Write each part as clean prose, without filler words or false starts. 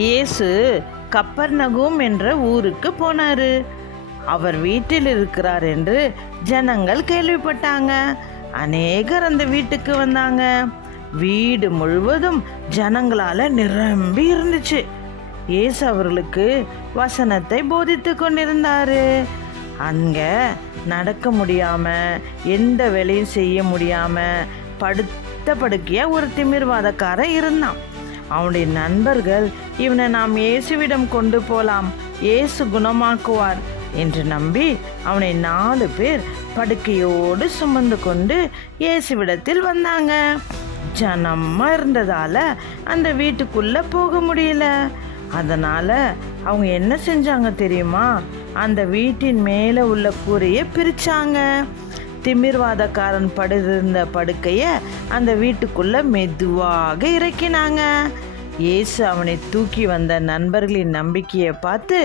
இயேசு கப்பர்நகூம் என்ற ஊருக்கு போனாரு. அவர் வீட்டில் இருக்கிறார் என்று ஜனங்கள் கேள்விப்பட்டாங்க. அநேகர் அந்த வீட்டுக்கு வந்தாங்க. வீடு முழுவதும் ஜனங்களால நிரம்பி இருந்துச்சு. இயேசு அவர்களுக்கு வசனத்தை போதித்து கொண்டிருந்தாரு. அங்க நடக்க முடியாம, எந்த வேலையும் செய்ய முடியாம படுத்த படுக்கையா ஒரு திமிர்வாதக்காரன் இருந்தான். அவனுடைய நண்பர்கள் இவனை நாம் இயேசுவிடம் கொண்டு போலாம், இயேசு குணமாக்குவார் என்று நம்பி அவனை 4 பேர் படுக்கையோடு சுமந்து கொண்டு இயேசுவிடத்தில் வந்தாங்க. ஜனமா இருந்ததால அந்த வீட்டுக்குள்ள போக முடியல. அதனால அவங்க என்ன செஞ்சாங்க தெரியுமா? அந்த வீட்டின் மேலே உள்ள கூரையை பிரிச்சாங்க. திமிர்வாதக்காரன் படுத்திருந்த படுக்கைய அந்த வீட்டுக்குள்ள மெதுவாக இறக்கினாங்க. இயேசு அவனை தூக்கி வந்த நண்பர்களின் நம்பிக்கையை பார்த்து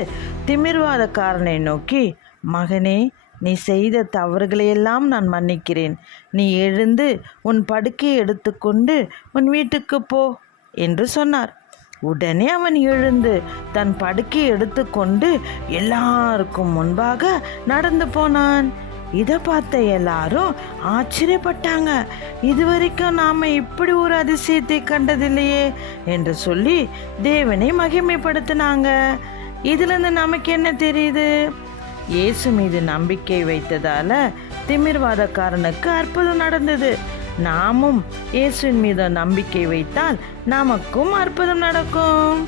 திமிர்வாதக்காரனை நோக்கி, மகனே, நீ செய்த தவறுகளையெல்லாம் நான் மன்னிக்கிறேன். நீ எழுந்து உன் படுக்கையை எடுத்துக்கொண்டு உன் வீட்டுக்கு போ என்று சொன்னார். உடனே அவன் எழுந்து தன் படுக்கையை எடுத்துக்கொண்டு எல்லாருக்கும் முன்பாக நடந்து போனான். இதை பார்த்த எல்லாரும் ஆச்சரியப்பட்டாங்க. இதுவரைக்கும் நாம இப்படி ஒரு அதிசயத்தை கண்டதில்லையே என்று சொல்லி தேவனை மகிமைப்படுத்தினாங்க. இதிலிருந்து நமக்கு என்ன தெரியுது? இயேசு மீது நம்பிக்கை வைத்ததால திமிர்வாதக்காரனுக்கு அற்புதம் நடந்தது. நாமும் இயேசுவின் மீது நம்பிக்கை வைத்தால் நமக்கும் அற்புதம் நடக்கும்.